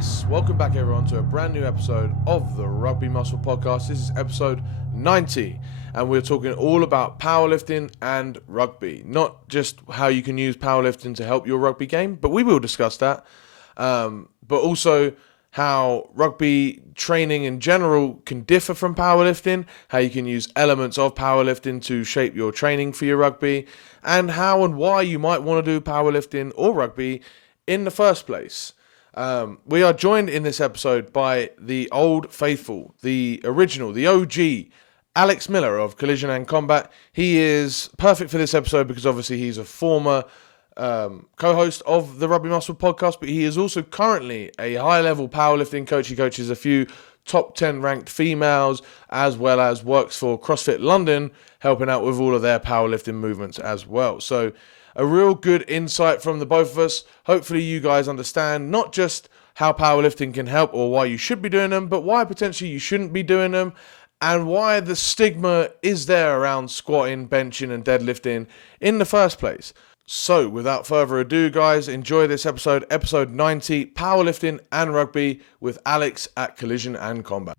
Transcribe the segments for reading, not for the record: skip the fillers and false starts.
Yes, welcome back everyone to a brand new episode of the Rugby Muscle Podcast. This is episode 90 and we're talking all about powerlifting and rugby. Not just how you can use powerlifting to help your rugby game, but we will discuss that. But also how rugby training in general can differ from powerlifting, how you can use elements of powerlifting to shape your training for your rugby, and how and why you might want to do powerlifting or rugby in the first place. We are joined in this episode by the old faithful, the original, the OG, Alex Miller of Collision and Combat. He is perfect for this episode because obviously he's a former co-host of the Rugby Muscle Podcast, but he is also currently a high-level powerlifting coach. He coaches a few top 10 ranked females, as well as works for CrossFit London, helping out with all of their powerlifting movements as well. So a real good insight from the both of us. Hopefully you guys understand not just how powerlifting can help or why you should be doing them, but why potentially you shouldn't be doing them, and why the stigma is there around squatting, benching, and deadlifting in the first place. So without further ado, guys, enjoy this episode, episode 90, Powerlifting and Rugby with Alex at Collision and Combat.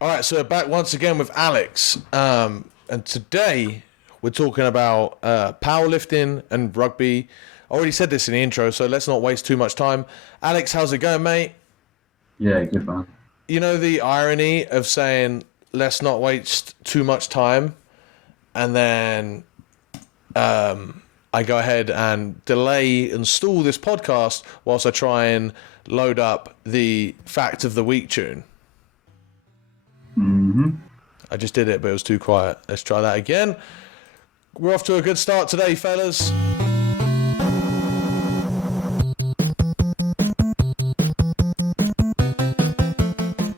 All right, so back once again with Alex. And today we're talking about powerlifting and rugby. I already said this in the intro, so let's not waste too much time. Alex, how's it going, mate? Yeah, good, man. You know the irony of saying, let's not waste too much time, and then I go ahead and delay and stall this podcast whilst I try and load up the Fact of the Week tune. Mm-hmm. I just did it, but it was too quiet. Let's try that again. We're off to a good start today, fellas.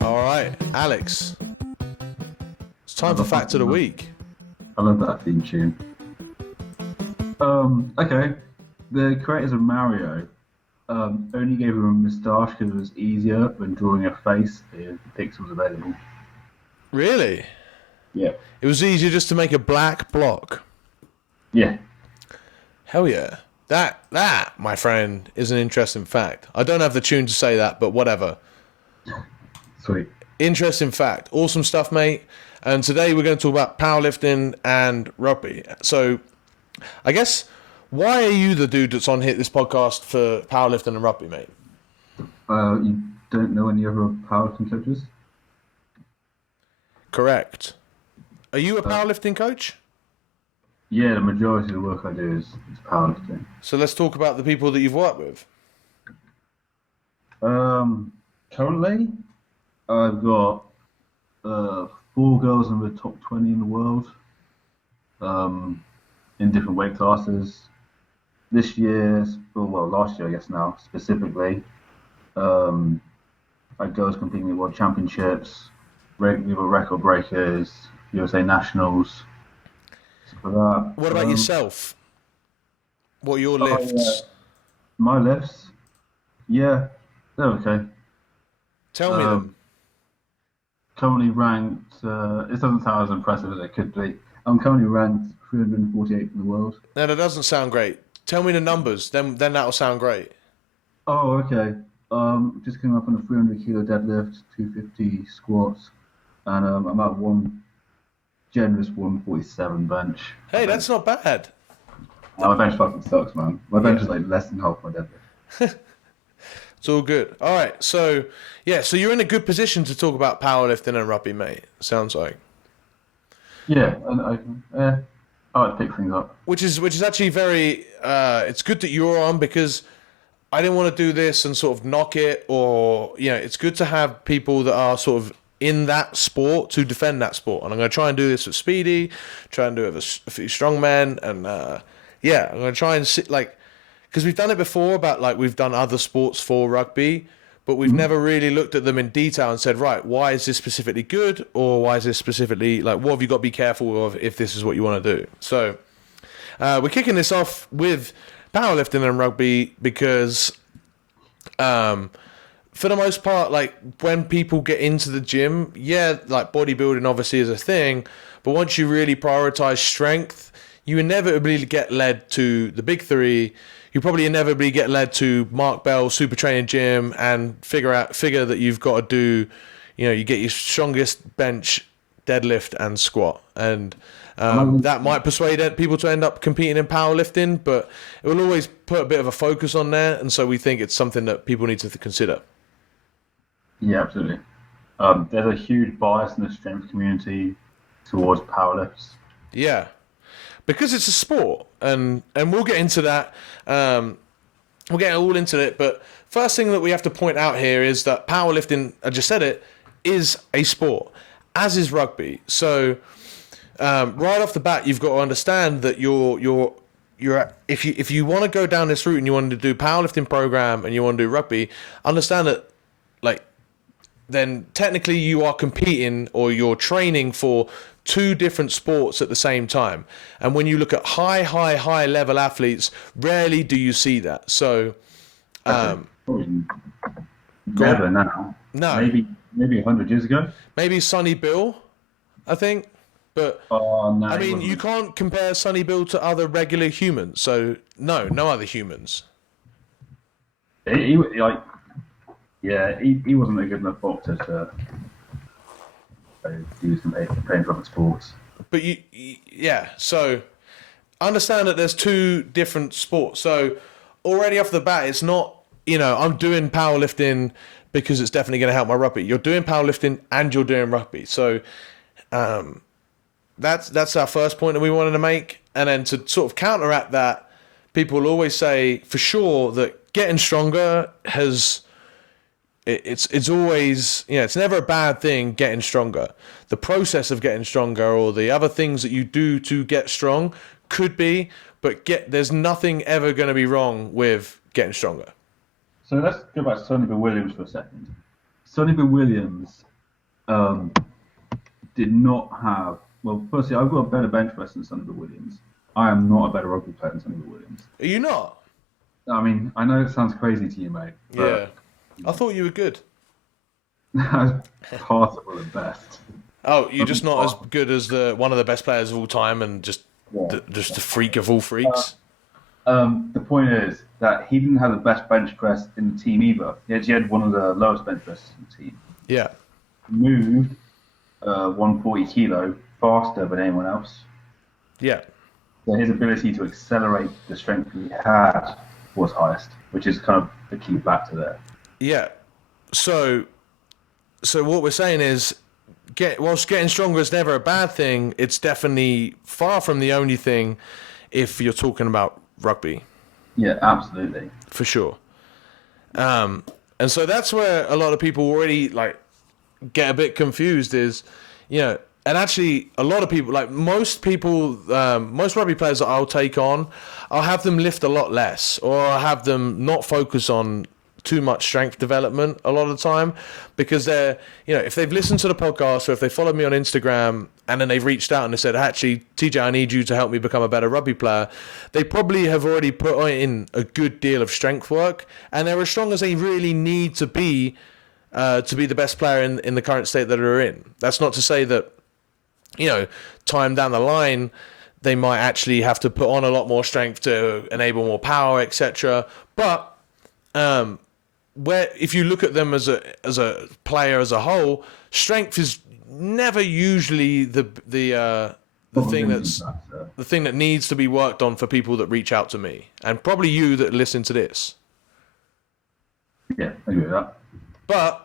All right, Alex. It's time for Fact of the Week. I love that theme tune. Okay. The creators of Mario only gave him a moustache because it was easier when drawing a face if pixels available. Really? Yeah. It was easier just to make a black block. Yeah. Hell yeah. That, my friend, is an interesting fact. I don't have the tune to say that, but whatever. Sweet. Interesting fact. Awesome stuff, mate. And today we're going to talk about powerlifting and rugby. So, I guess, why are you the dude that's on this podcast for powerlifting and rugby, mate? You don't know any other powerlifting coaches? Correct. Are you a powerlifting coach? Yeah, the majority of the work I do is powerlifting. So let's talk about the people that you've worked with. Currently, I've got 4 girls in the top 20 in the world, in different weight classes. This year, well, last year I guess now specifically, I had girls competing in World Championships, regular record breakers, USA Nationals. For that. What about yourself? What are your lifts? My lifts? Yeah, they're okay. Tell me them. Currently ranked, it doesn't sound as impressive as it could be. I'm currently ranked 348 in the world. No, that doesn't sound great. Tell me the numbers, then that'll sound great. Oh, okay. Just came up on a 300 kilo deadlift, 250 squats, and I'm at one generous 147 bench. Hey, that's not bad. My bench fucking sucks, man. My bench is like less than half my deadlift. It's all good. All right, so you're in a good position to talk about powerlifting and rugby, mate. Sounds like. Yeah, and I like to pick things up. Which is actually very. It's good that you're on because I didn't want to do this and sort of knock it, or it's good to have people that are sort of in that sport to defend that sport. And I'm going to try and do this with Speedy, try and do it with a few strong men, and I'm going to try and sit because we've done it before about we've done other sports for rugby, but we've never really looked at them in detail and said, right, why is this specifically good, or why is this specifically what have you got to be careful of if this is what you want to do. So we're kicking this off with powerlifting and rugby because for the most part, when people get into the gym, bodybuilding obviously is a thing, but once you really prioritize strength, you inevitably get led to the big three. you probably inevitably get led to Mark Bell Super Training Gym and figure that you've got to do, you get your strongest bench, deadlift, and squat, and that might persuade people to end up competing in powerlifting, but it will always put a bit of a focus on there, and so we think it's something that people need to consider. Yeah, absolutely. There's a huge bias in the strength community towards powerlifts. Yeah, because it's a sport, and we'll get into that. We'll get all into it, but first thing that we have to point out here is that powerlifting, I just said it, is a sport, as is rugby. So right off the bat, you've got to understand that if you want to go down this route and you want to do powerlifting program and you want to do rugby, understand that then technically you are competing or you're training for two different sports at the same time. And when you look at high level athletes, rarely do you see that. So never now. No. Maybe 100 years ago. Maybe Sonny Bill, I think. But no, I mean, you can't compare Sonny Bill to other regular humans. So no other humans. He wasn't a good enough boxer to use playing for other sports. But so understand that there's two different sports. So already off the bat, it's not, I'm doing powerlifting because it's definitely going to help my rugby. You're doing powerlifting and you're doing rugby. So that's our first point that we wanted to make. And then to sort of counteract that, people will always say for sure that getting stronger it's always, it's never a bad thing getting stronger. The process of getting stronger or the other things that you do to get strong could be, but there's nothing ever going to be wrong with getting stronger. So let's go back to Sonny Bill Williams for a second. Sonny Bill Williams did not have, well, firstly, I've got a better bench press than Sonny Bill Williams. I am not a better rugby player than Sonny Bill Williams. Are you not? I mean, I know it sounds crazy to you, mate. Yeah. I thought you were good. Passable at best. Oh, you're just not as good as one of the best players of all time and just the freak of all freaks? The point is that he didn't have the best bench press in the team either. He had one of the lowest bench presses in the team. Yeah. He moved 140 kilo faster than anyone else. Yeah. So his ability to accelerate the strength he had was highest, which is kind of the key factor there. Yeah. So what we're saying is, whilst getting stronger is never a bad thing, it's definitely far from the only thing if you're talking about rugby. Yeah, absolutely. For sure. And so that's where a lot of people already get a bit confused is, and actually a lot of people, most rugby players that I'll take on, I'll have them lift a lot less, or I'll have them not focus on too much strength development a lot of the time, because they're, if they've listened to the podcast or if they followed me on Instagram and then they've reached out and they said, actually, TJ, I need you to help me become a better rugby player, they probably have already put in a good deal of strength work and they're as strong as they really need to be the best player in the current state that they're in. That's not to say that, time down the line, they might actually have to put on a lot more strength to enable more power, etc. But if you look at them as a player as a whole, strength is never usually the thing that needs to be worked on for people that reach out to me, and probably you that listen to this. Yeah, I agree with that. But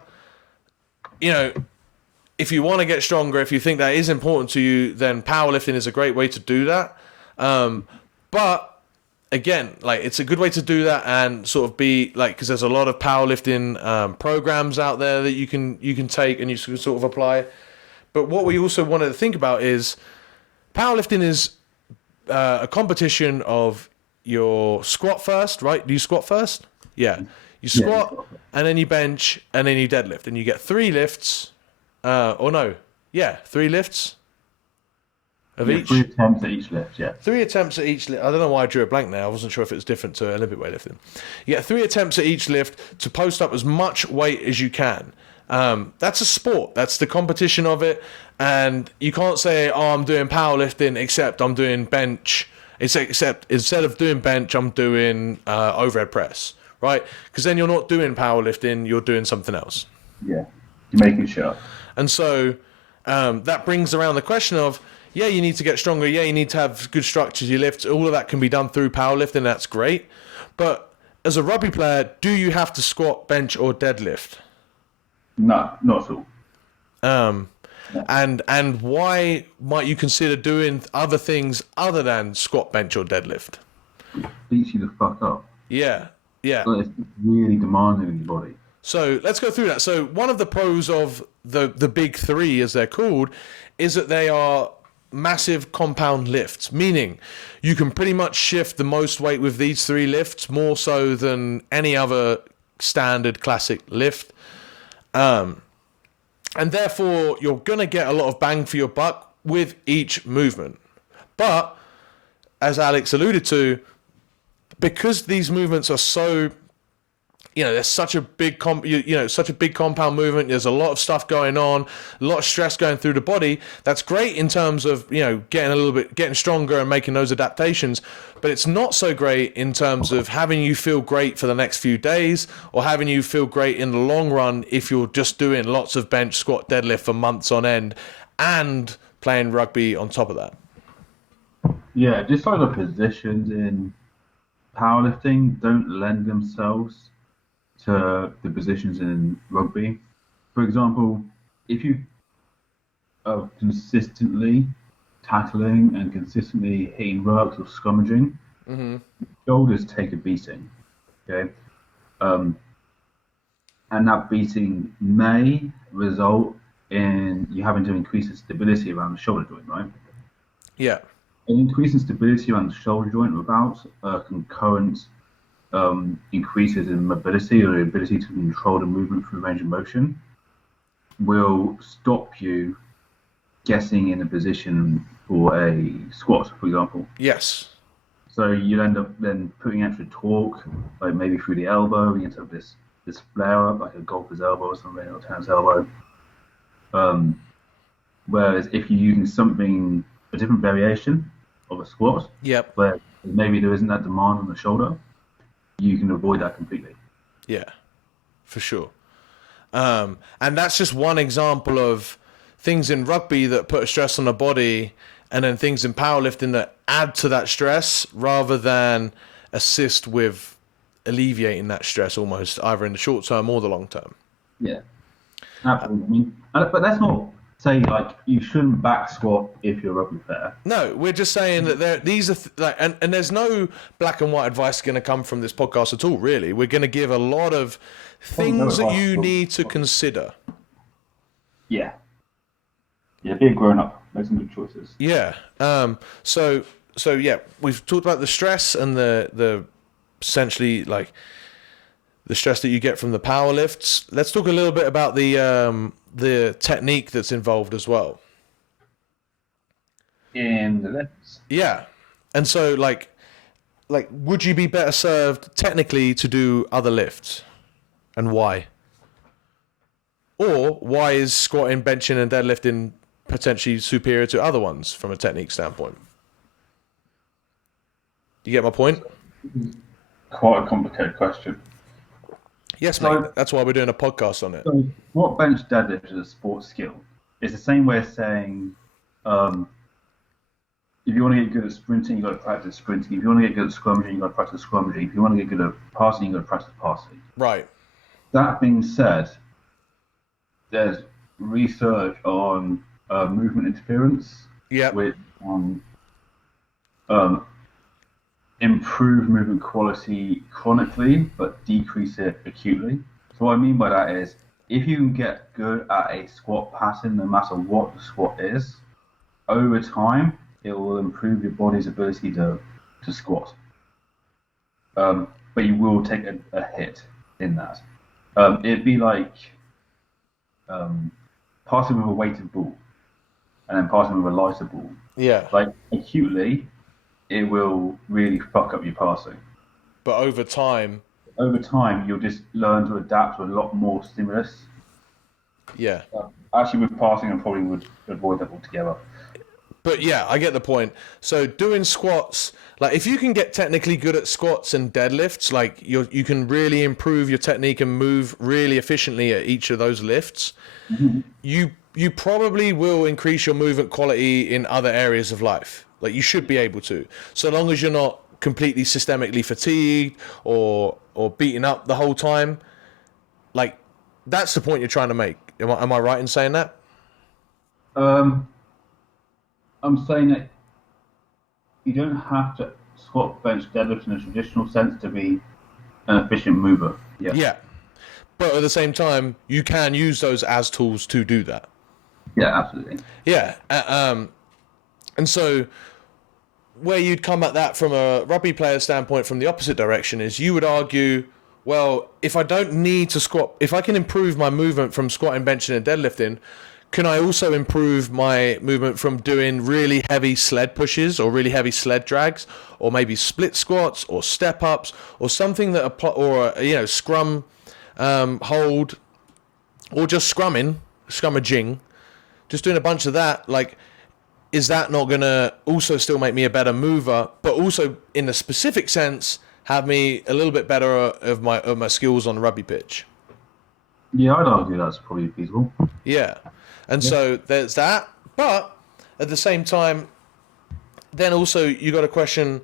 if you want to get stronger, if you think that is important to you, then powerlifting is a great way to do that. But again, it's a good way to do that and sort of be because there's a lot of powerlifting programs out there that you can take and you can sort of apply. But what we also wanted to think about is powerlifting is a competition of your squat first, right? Do you squat first? Yeah. You squat and then you bench and then you deadlift and you get 3 lifts. 3 lifts of each. 3 attempts at each lift, yeah. 3 attempts at each lift. I don't know why I drew a blank there. I wasn't sure if it was different to Olympic weightlifting. You get 3 attempts at each lift to post up as much weight as you can. That's a sport. That's the competition of it. And you can't say, I'm doing powerlifting, except I'm doing bench Except instead of doing bench, I'm doing overhead press, right? Because then you're not doing powerlifting, you're doing something else. Yeah, you're making sure. And so that brings around the question of, yeah, you need to get stronger. Yeah, you need to have good structures. You lift. All of that can be done through powerlifting. That's great. But as a rugby player, do you have to squat, bench, or deadlift? No, not at all. And why might you consider doing other things other than squat, bench, or deadlift? Beats you the fuck up. Yeah, yeah. But it's really demanding in your body. So let's go through that. So one of the pros of the big three, as they're called, is that they are massive compound lifts, meaning you can pretty much shift the most weight with these three lifts, more so than any other standard classic lift. And therefore, you're going to get a lot of bang for your buck with each movement. But, as Alex alluded to, because these movements are so, there's such a big such a big compound movement. There's a lot of stuff going on, a lot of stress going through the body. That's great in terms of getting stronger and making those adaptations. But it's not so great in terms of having you feel great for the next few days, or having you feel great in the long run if you're just doing lots of bench, squat, deadlift for months on end, and playing rugby on top of that. Yeah, just like the positions in powerlifting don't lend themselves to the positions in rugby. For example, if you are consistently tackling and consistently hitting rucks or scrummaging, shoulders take a beating. Okay, and that beating may result in you having to increase the stability around the shoulder joint, right? Yeah. An increase in stability around the shoulder joint without concurrent increases in mobility or the ability to control the movement through range of motion will stop you getting in a position for a squat, for example. Yes. So you'll end up then putting extra torque, like maybe through the elbow, you end up this flare up, like a golfer's elbow or something, or tennis elbow. Whereas if you're using a different variation of a squat, where maybe there isn't that demand on the shoulder, you can avoid that completely. Yeah, for sure. And that's just one example of things in rugby that put a stress on the body, and then things in powerlifting that add to that stress rather than assist with alleviating that stress almost, either in the short term or the long term. Yeah, absolutely. But that's not say like you shouldn't back squat if you're a rugby player. No, we're just saying that these are and there's no black and white advice going to come from this podcast at all. Really, we're going to give a lot of things that you need to consider. Yeah. Yeah, be a grown up, make some good choices. Yeah. So yeah, we've talked about the stress and the essentially like the stress that you get from the power lifts. Let's talk a little bit about the technique that's involved as well. In the lifts. Yeah. And so like would you be better served technically to do other lifts? And why? Or why is squatting, benching and deadlifting potentially superior to other ones from a technique standpoint? You get my point? Quite a complicated question. Yes, mate. That's why we're doing a podcast on it. So what bench deadlift is a sports skill? It's the same way as saying, if you want to get good at sprinting, you've got to practice sprinting. If you want to get good at scrummaging, you've got to practice scrummaging. If you want to get good at passing, you've got to practice passing. Right. That being said, there's research on movement interference, which improve movement quality chronically, but decrease it acutely. So what I mean by that is, if you can get good at a squat pattern, no matter what the squat is, over time, it will improve your body's ability to squat. But you will take a hit in that. It'd be like passing with a weighted ball and then passing with a lighter ball. Yeah. Like acutely, it will really fuck up your passing. But over time, you'll just learn to adapt to a lot more stimulus. Yeah. Actually, with passing, I probably would avoid that altogether. But yeah, I get the point. So doing squats, like if you can get technically good at squats and deadlifts, like you can really improve your technique and move really efficiently at each of those lifts. You probably will increase your movement quality in other areas of life. Like you should be able to, so long as you're not completely systemically fatigued or beaten up the whole time. Like that's the point you're trying to make. Am I right in saying that? I'm saying that you don't have to squat, bench, deadlift in a traditional sense to be an efficient mover. Yeah. Yeah. But at the same time, you can use those as tools to do that. Yeah, absolutely. Yeah. And so where you'd come at that from a rugby player standpoint from the opposite direction is you would argue, well, if I don't need to squat, if I can improve my movement from squatting, benching, and deadlifting, can I also improve my movement from doing really heavy sled pushes or really heavy sled drags, or maybe split squats or step ups or something that scrum hold, or just scrummaging, just doing a bunch of that. Like, is that not gonna also still make me a better mover, but also in a specific sense have me a little bit better of my skills on the rugby pitch? Yeah, I'd argue that's probably feasible. Yeah. And so there's that, but at the same time, then also you got to question,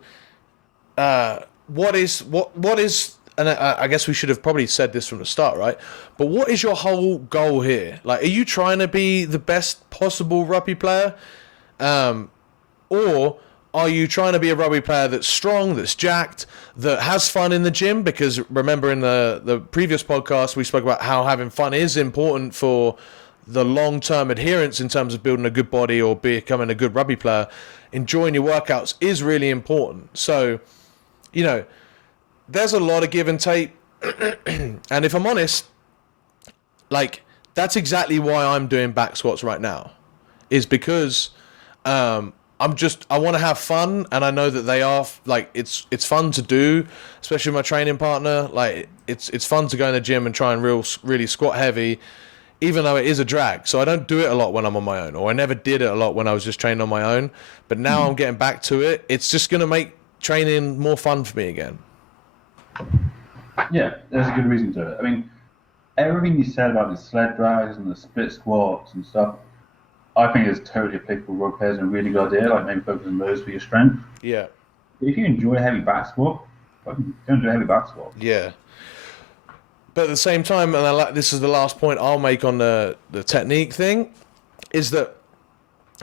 what is, and I guess we should have probably said this from the start, right? But what is your whole goal here? Like, are you trying to be the best possible rugby player? Or are you trying to be a rugby player that's strong, that's jacked, that has fun in the gym? Because remember in the previous podcast, we spoke about how having fun is important for the long-term adherence in terms of building a good body or becoming a good rugby player. Enjoying your workouts is really important. So, there's a lot of give and take. And if I'm honest, like, that's exactly why I'm doing back squats right now, is because I want to have fun, and I know that they are, like, it's fun to do, especially with my training partner. Like, it's fun to go in the gym and try and really squat heavy, even though it is a drag. So I don't do it a lot when I'm on my own, or I never did it a lot when I was just training on my own. But now I'm getting back to it. It's just going to make training more fun for me again. Yeah, there's a good reason to it. I mean, everything you said about the sled drags and the split squats and stuff, I think is totally applicable to rugby players and a really good idea, like maybe focus on those for your strength. Yeah. If you enjoy a heavy back squat, don't do a heavy back squat. Yeah. But at the same time, and this is the last point I'll make on the technique thing, is that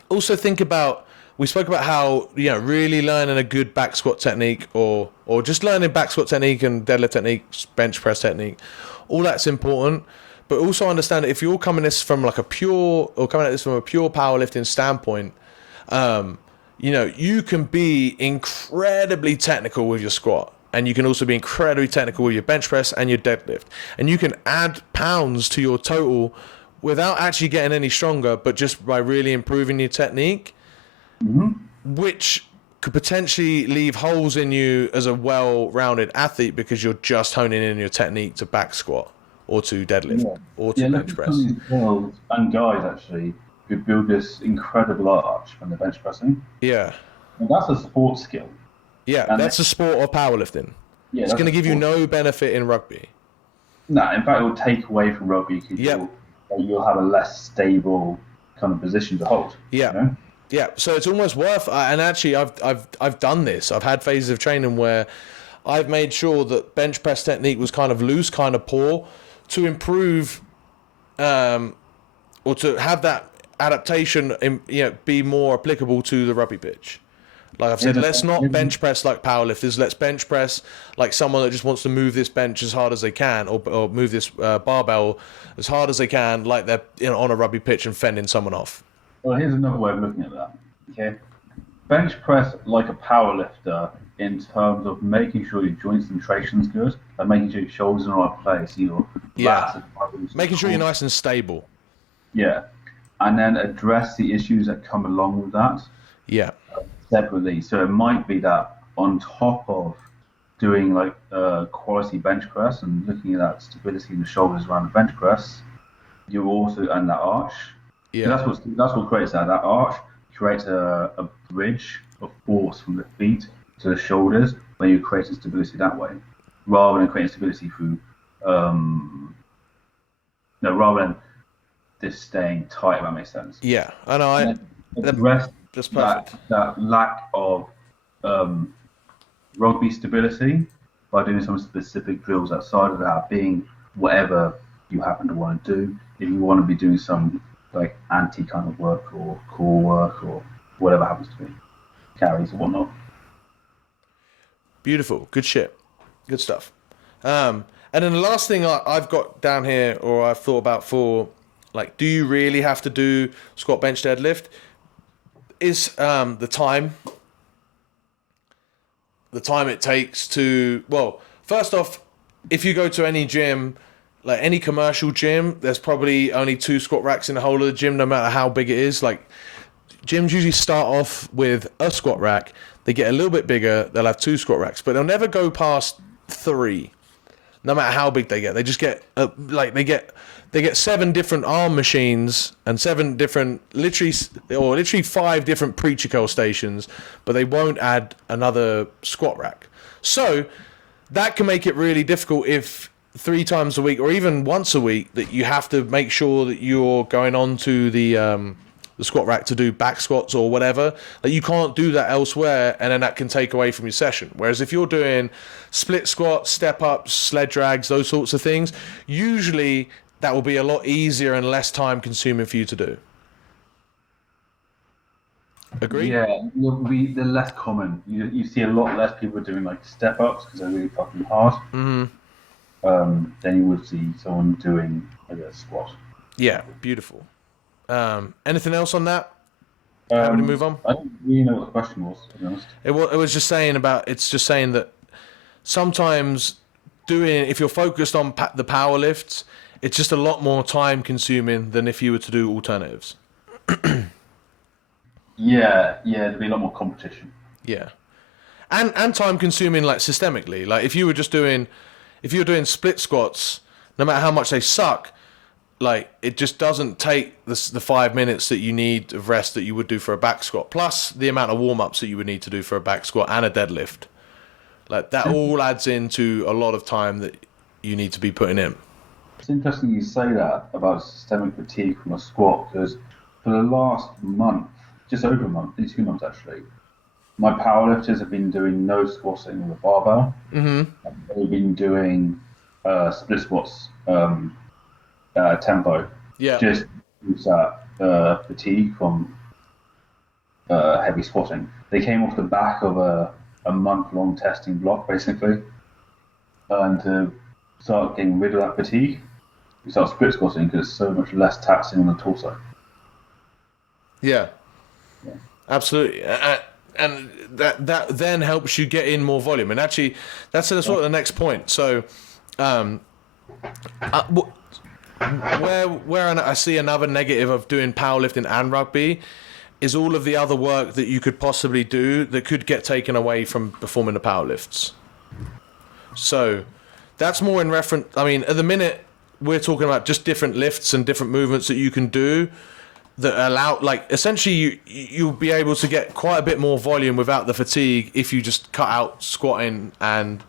also think about, we spoke about how, really learning a good back squat technique or just learning back squat technique and deadlift technique, bench press technique, all that's important. But also understand that if you're coming at this from a pure powerlifting standpoint, you can be incredibly technical with your squat. And you can also be incredibly technical with your bench press and your deadlift. And you can add pounds to your total without actually getting any stronger, but just by really improving your technique, which could potentially leave holes in you as a well-rounded athlete because you're just honing in your technique to back squat or to deadlift or to bench press. Some of these girls and guys, actually, who build this incredible arch when they're bench pressing. Yeah. And that's a sports skill. Yeah, and that's a sport of powerlifting. Yeah, it's going to give you no benefit in rugby. No, in fact, it will take away from rugby because you'll have a less stable kind of position to hold. Yeah, yeah. So it's almost worth. And actually, I've done this. I've had phases of training where I've made sure that bench press technique was kind of loose, kind of poor, to improve, or to have that adaptation, be more applicable to the rugby pitch. Like I've said, let's not bench press like powerlifters. Let's bench press like someone that just wants to move this bench as hard as they can, or move this barbell as hard as they can, like they're on a rugby pitch and fending someone off. Well, here's another way of looking at that. Okay, bench press like a powerlifter in terms of making sure your joint centration's good and making sure your shoulders are in the right place. Making sure you're nice and stable. Yeah, and then address the issues that come along with that. Yeah. Separately. So it might be that on top of doing like quality bench press and looking at that stability in the shoulders around the bench press, you also, and that arch. Yeah. So that's what creates that arch. creates a bridge of force from the feet to the shoulders, where you create stability that way, rather than creating stability through, rather than this staying tight, if that makes sense. Yeah, I know. Address That's perfect. that lack of rugby stability by doing some specific drills outside of that, being whatever you happen to want to do. If you want to be doing some like anti kind of work or core work or whatever happens to be, carries or whatnot. Beautiful. Good shit. Good stuff. And then the last thing I've got down here, or I've thought about for, like, do you really have to do squat, bench, deadlift? Is the time. The time it takes to, well, first off, if you go to any gym, like any commercial gym, there's probably only 2 squat racks in the whole of the gym, no matter how big it is. Like, gyms usually start off with a squat rack. They get a little bit bigger, they'll have 2 squat racks, but they'll never go past 3, no matter how big they get. They just get, they get 7 different arm machines and 7 different, literally 5 different preacher curl stations, but they won't add another squat rack. So that can make it really difficult if 3 times a week or even once a week that you have to make sure that you're going on to the squat rack to do back squats or whatever. Like, you can't do that elsewhere, and then that can take away from your session. Whereas if you're doing split squats, step ups, sled drags, those sorts of things, usually that will be a lot easier and less time consuming for you to do. Agree? Yeah, they're less common. You see a lot less people doing like step ups because they're really fucking hard. Then you would see someone doing like a squat. Yeah, beautiful. Anything else on that? Happy to move on. I don't really know what the question was, to be honest. It was just saying that sometimes if you're focused on the power lifts, it's just a lot more time consuming than if you were to do alternatives. Yeah, there'd be a lot more competition. Yeah. And time consuming, like, systemically. Like, if you're doing split squats, no matter how much they suck, like, it just doesn't take the 5 minutes that you need of rest that you would do for a back squat, plus the amount of warm-ups that you would need to do for a back squat and a deadlift. Like, that all adds into a lot of time that you need to be putting in. It's interesting you say that about systemic fatigue from a squat, because for the last month, just over a month, 2 months actually, my powerlifters have been doing no squatting with a barbell. They've been doing split squats, tempo. Yeah. Just use that fatigue from heavy squatting. They came off the back of a month-long testing block, basically, and to start getting rid of that fatigue, we start split squatting because it's so much less taxing on the torso. Yeah. Absolutely. And that then helps you get in more volume. And actually, that's sort of the next point. So, where I see another negative of doing powerlifting and rugby is all of the other work that you could possibly do that could get taken away from performing the powerlifts. So that's more in reference. I mean, at the minute, we're talking about just different lifts and different movements that you can do that allow, like, essentially you'll be able to get quite a bit more volume without the fatigue if you just cut out squatting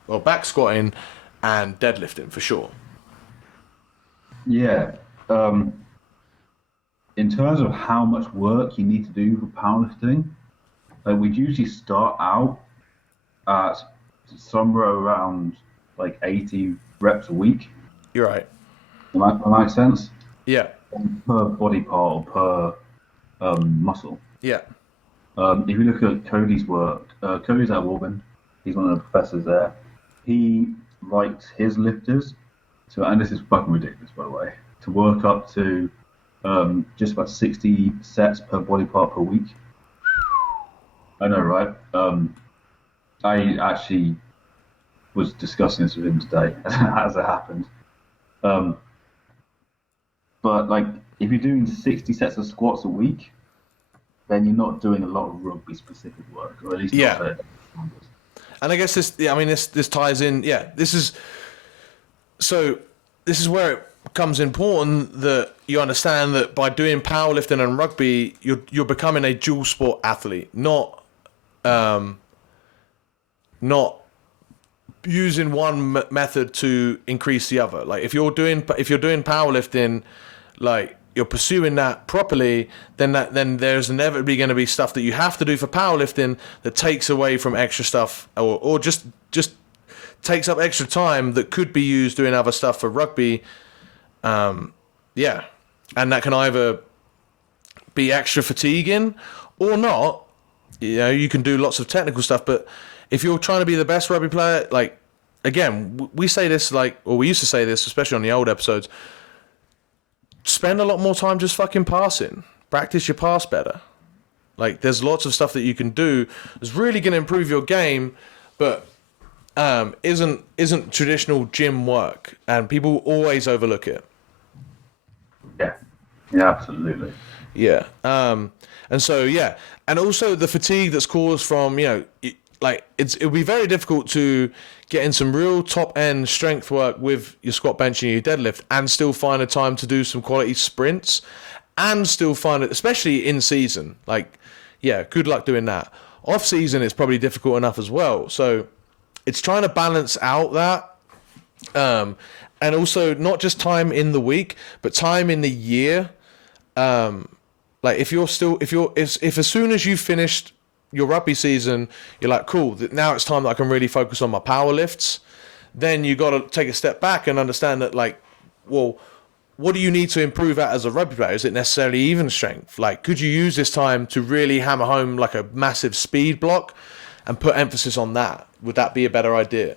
or back squatting and deadlifting, for sure. Yeah. In terms of how much work you need to do for powerlifting, we'd usually start out at somewhere around like 80 reps a week. You're right. Does that make sense? Yeah. Per body part or per muscle. Yeah. If you look at Cody's work, Cody's at Auburn. He's one of the professors there. He likes his lifters to, and this is fucking ridiculous, by the way, to work up to just about 60 sets per body part per week. I know, right? I actually was discussing this with him today as it happened. But like, if you're doing 60 sets of squats a week, then you're not doing a lot of rugby specific work, or at least not for numbers. And I guess this ties in. Yeah, this is where becomes important that you understand that by doing powerlifting and rugby, you're becoming a dual sport athlete, not using one method to increase the other. Like if you're doing powerlifting, like you're pursuing that properly, then there's inevitably going to be stuff that you have to do for powerlifting that takes away from extra stuff, or just takes up extra time that could be used doing other stuff for rugby. Yeah, and that can either be extra fatiguing or not. You know, you can do lots of technical stuff, but if you're trying to be the best rugby player, like, again, we say this, like, or we used to say this, especially on the old episodes, spend a lot more time just fucking passing. Practice your pass better. Like, there's lots of stuff that you can do that's really going to improve your game, but isn't traditional gym work, and people always overlook it. Yeah, absolutely. Yeah. And so, yeah. And also the fatigue that's caused from, you know, like it'll be very difficult to get in some real top end strength work with your squat, bench, and your deadlift, and still find a time to do some quality sprints, and still find it, especially in season. Like, yeah, good luck doing that. Off season, it's probably difficult enough as well. So it's trying to balance out that. And also not just time in the week, but time in the year. Like if as soon as you've finished your rugby season, you're like, cool, now it's time that I can really focus on my power lifts. Then you got to take a step back and understand that, like, well, what do you need to improve at as a rugby player? Is it necessarily even strength? Like, could you use this time to really hammer home like a massive speed block and put emphasis on that? Would that be a better idea?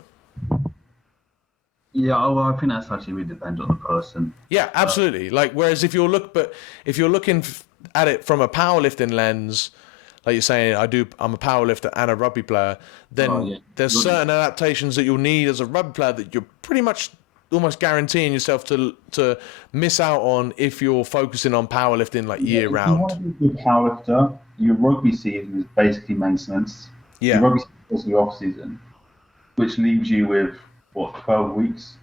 Yeah, well, I think that's actually really dependent on the person. Yeah, absolutely. Like, whereas if you're looking at it from a powerlifting lens, like you're saying, I'm a powerlifter and a rugby player, then there's certain adaptations that you'll need as a rugby player that you're pretty much almost guaranteeing yourself to miss out on if you're focusing on powerlifting like year round. If you want to be a good powerlifter, your rugby season is basically maintenance. Yeah. Your rugby season is your off season, which leaves you with 12 weeks.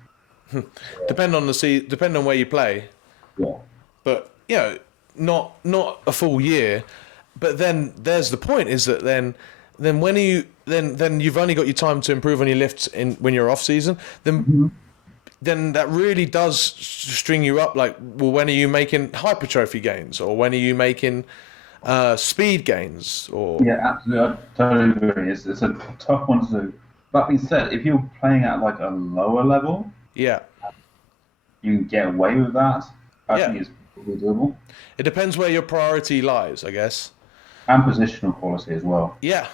Depend on where you play. Yeah. But you know, not a full year. But then there's the point is that then when then you've only got your time to improve on your lifts when you're off season. Then that really does string you up. Like, well, when are you making hypertrophy gains, or when are you making speed gains? Or Yeah, absolutely. I totally agree. It's a tough one to do. That being said, if you're playing at like a lower level, yeah, you can get away with that. I think it's probably doable. It depends where your priority lies, I guess. And positional quality as well. Yeah.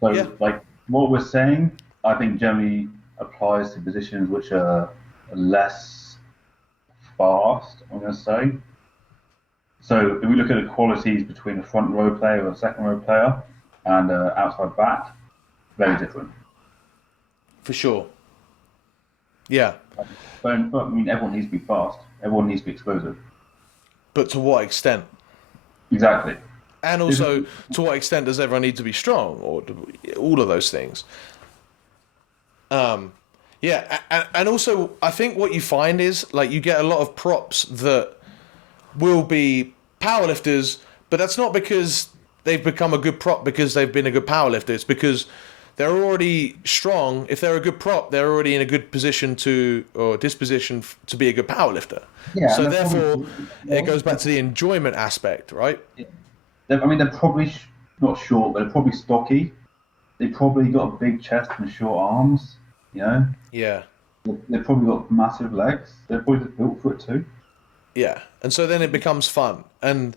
So, like, what we're saying, I think generally applies to positions which are less fast, I'm going to say. So, if we look at the qualities between a front row player or a second row player and outside back, very different. For sure. Yeah. But I mean, everyone needs to be fast. Everyone needs to be explosive. But to what extent? Exactly. And also, to what extent does everyone need to be strong, or all of those things? Yeah, and also, I think what you find is, like, you get a lot of props that will be powerlifters, but that's not because they've become a good prop because they've been a good powerlifter. It's because they're already strong. If they're a good prop, they're already in a good position disposition to be a good powerlifter. Yeah, so therefore, it goes back to the enjoyment aspect, right? Yeah. I mean, they're probably not short, but they're probably stocky. They probably got a big chest and short arms, you know? Yeah. They've probably got massive legs. They're probably just built for it too. Yeah, and so then it becomes fun. And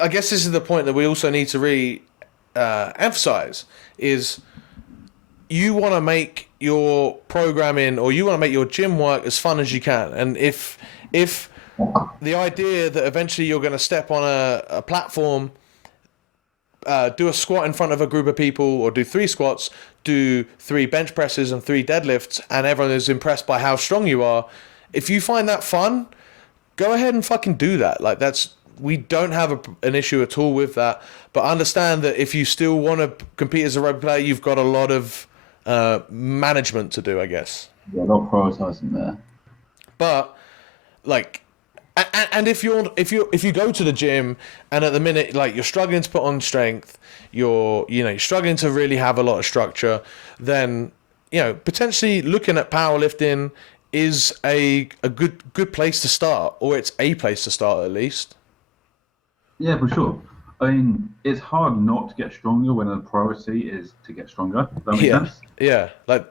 I guess this is the point that we also need to really emphasize is you want to make your programming or you want to make your gym work as fun as you can. And if the idea that eventually you're going to step on a platform, do a squat in front of a group of people, or do 3 squats, do 3 bench presses and 3 deadlifts, and everyone is impressed by how strong you are, if you find that fun, go ahead and fucking do that. Like, we don't have an issue at all with that, but understand that if you still want to compete as a rugby player, you've got a lot of management to do, I guess. Yeah, a lot of prioritising there. But like, and if you go to the gym and at the minute like you're struggling to put on strength, you're struggling to really have a lot of structure, then potentially looking at powerlifting is a good place to start, or it's a place to start at least. Yeah, for sure. I mean, it's hard not to get stronger when the priority is to get stronger. Does that make sense? Yeah. Like,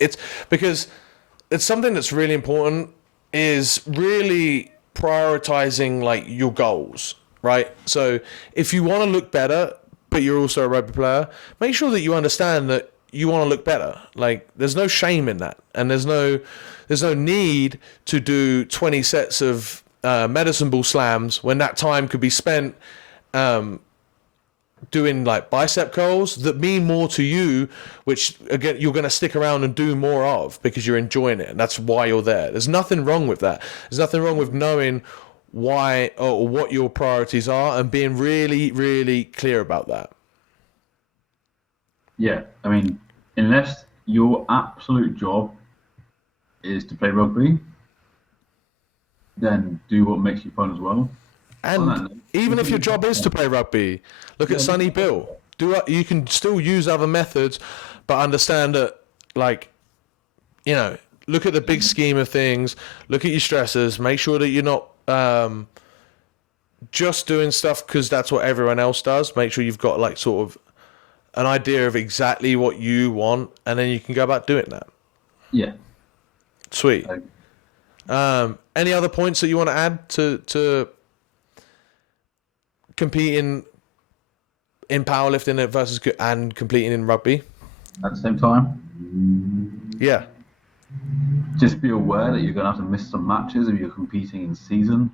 it's because it's something that's really important, is really prioritizing like your goals, right? So if you want to look better, but you're also a rugby player, make sure that you understand that you want to look better. Like, there's no shame in that, and there's no need to do 20 sets of medicine ball slams when that time could be spent doing like bicep curls that mean more to you, which again you're going to stick around and do more of because you're enjoying it, and that's why you're there. There's nothing wrong with that. There's nothing wrong with knowing why or what your priorities are and being really, really clear about that. Yeah, I mean, unless your absolute job is to play rugby, then do what makes you fun as well. And even if your job is to play rugby, look at Sonny Bill. You can still use other methods, but understand that, like, look at the big scheme of things. Look at your stressors. Make sure that you're not just doing stuff because that's what everyone else does. Make sure you've got like sort of an idea of exactly what you want, and then you can go about doing that. Yeah. Sweet. Any other points that you want to add to competing in powerlifting versus and competing in rugby At the same time? Yeah. Just be aware that you're going to have to miss some matches if you're competing in season.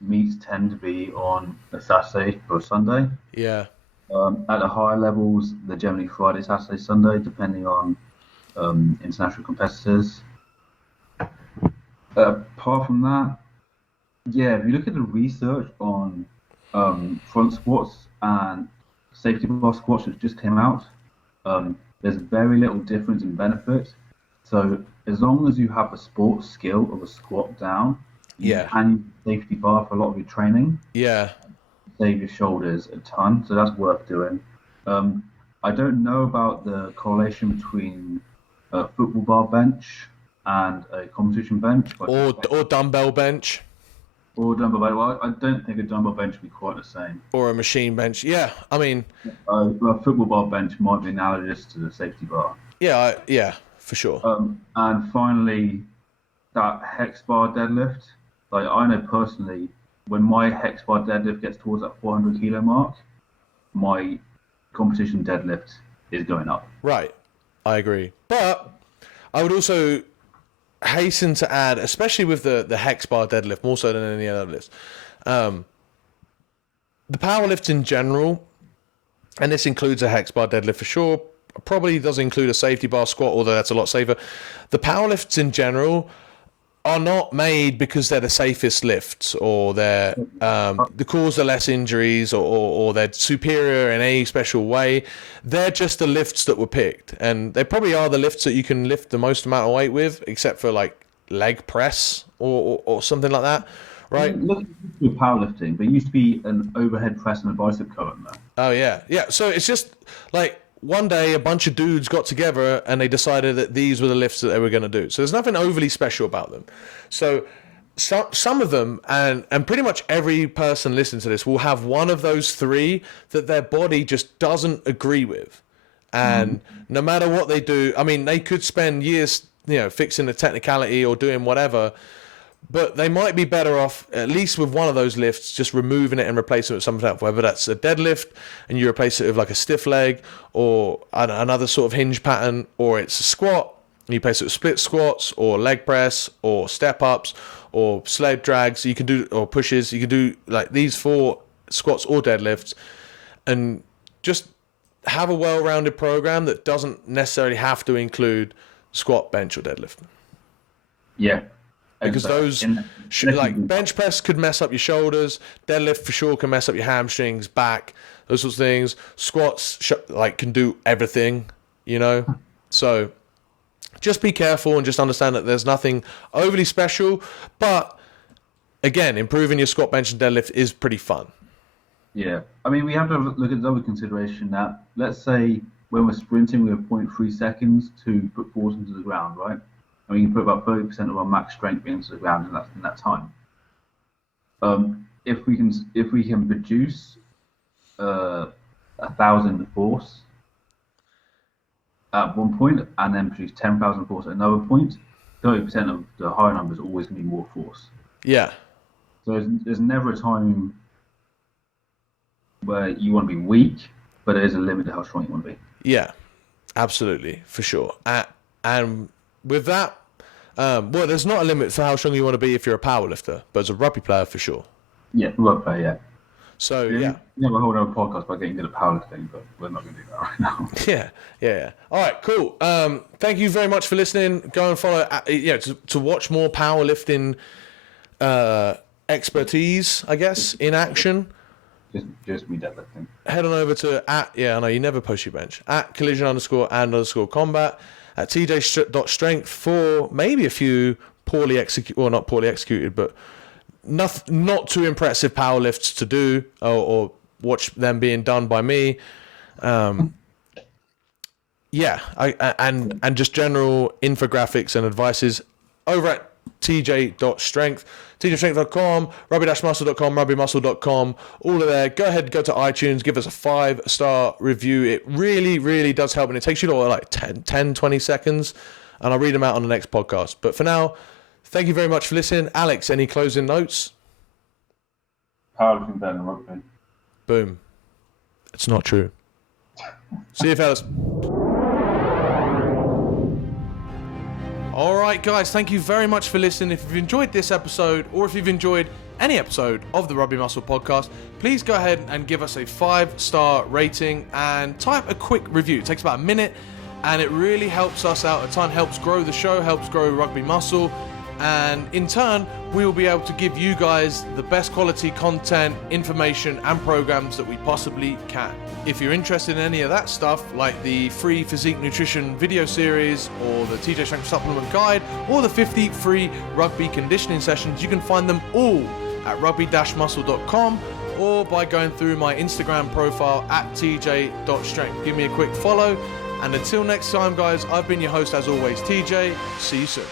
Meets tend to be on a Saturday or a Sunday. Yeah. At the higher levels, they're generally Friday, Saturday, Sunday, depending on international competitors. Apart from that, yeah, if you look at the research on front squats and safety bar squats that just came out, there's very little difference in benefit. So as long as you have a sports skill of a squat down, you can use safety bar for a lot of your training. Yeah. Save your shoulders a ton, so that's worth doing. I don't know about the correlation between a football bar bench and a competition bench. Or dumbbell bench. Or dumbbell bench. Well, I don't think a dumbbell bench would be quite the same. Or a machine bench. Yeah, I mean... a football bar bench might be analogous to the safety bar. Yeah, for sure. And finally, that hex bar deadlift. Like, I know personally, when my hex bar deadlift gets towards that 400 kilo mark, my competition deadlift is going up. Right, I agree. But I would also hasten to add, especially with the hex bar deadlift, more so than any other lifts, the power lifts in general, and this includes a hex bar deadlift for sure, probably does include a safety bar squat, although that's a lot safer. The power lifts in general are not made because they're the safest lifts, or they're the cause of less injuries, or they're superior in any special way. They're just the lifts that were picked, and they probably are the lifts that you can lift the most amount of weight with, except for like leg press or something like that, right? Look at powerlifting, but it used to be an overhead press and a bicep curl in there. Oh yeah. So it's just like, one day a bunch of dudes got together and they decided that these were the lifts that they were going to do. So there's nothing overly special about them. So some of them, and pretty much every person listening to this will have one of those three that their body just doesn't agree with. And no matter what they do, I mean, they could spend years, fixing the technicality or doing whatever, but they might be better off, at least with one of those lifts, just removing it and replacing it with something else, whether that's a deadlift and you replace it with like a stiff leg or another sort of hinge pattern, or it's a squat and you replace it with split squats or leg press or step ups or sled drags. You can do, or pushes. You can do like these 4 squats or deadlifts, and just have a well-rounded program that doesn't necessarily have to include squat, bench, or deadlift. Yeah. Because those, like bench press could mess up your shoulders, deadlift for sure can mess up your hamstrings, back, those sorts of things. Squats can do everything, So Just be careful and just understand that there's nothing overly special. But again, improving your squat, bench, and deadlift is pretty fun. Yeah, I mean, we have to look at the other consideration that, let's say, when we're sprinting, we have 0.3 seconds to put force into the ground, right? And we can put about 30% of our max strength into the ground in that time. If we can produce 1,000 force at one point and then produce 10,000 force at another point, 30% of the higher number is always going to be more force. Yeah. So there's never a time where you want to be weak, but there is a limit to how strong you want to be. Yeah, absolutely, for sure. And with that, well, there's not a limit for how strong you want to be if you're a powerlifter, but as a rugby player, for sure. Yeah, rugby, yeah. So, yeah. We have a whole other podcast about getting good at powerlifting, but we're not going to do that right now. Yeah. All right, cool. Thank you very much for listening. Go and follow, to watch more powerlifting expertise, I guess, in action. Just me deadlifting. Head on over to I know you never post your bench, at collision_and_combat, at tj.strength for maybe a few not poorly executed, but not too impressive power lifts to do or watch them being done by me. And just general infographics and advices over at tj.strength, tjstrength.com, rugby-muscle.com, rugbymuscle.com, all of there. Go ahead, go to iTunes, give us a 5-star review. It really, really does help, and it takes you like 10, 20 seconds, and I'll read them out on the next podcast. But for now, thank you very much for listening. Alex, any closing notes? Powerlifting better than rugby. Boom. It's not true. See you, fellas. All right, guys, thank you very much for listening. If you've enjoyed this episode, or if you've enjoyed any episode of the Rugby Muscle Podcast, please go ahead and give us a 5-star rating and type a quick review. It takes about a minute, and it really helps us out a ton, helps grow the show, helps grow Rugby Muscle, and in turn, we will be able to give you guys the best quality content, information, and programs that we possibly can. If you're interested in any of that stuff, like the free physique nutrition video series, or the TJ Strength Supplement Guide, or the 50 free rugby conditioning sessions, you can find them all at rugby-muscle.com or by going through my Instagram profile at tj.strength. Give me a quick follow, and until next time, guys, I've been your host as always, TJ. See you soon.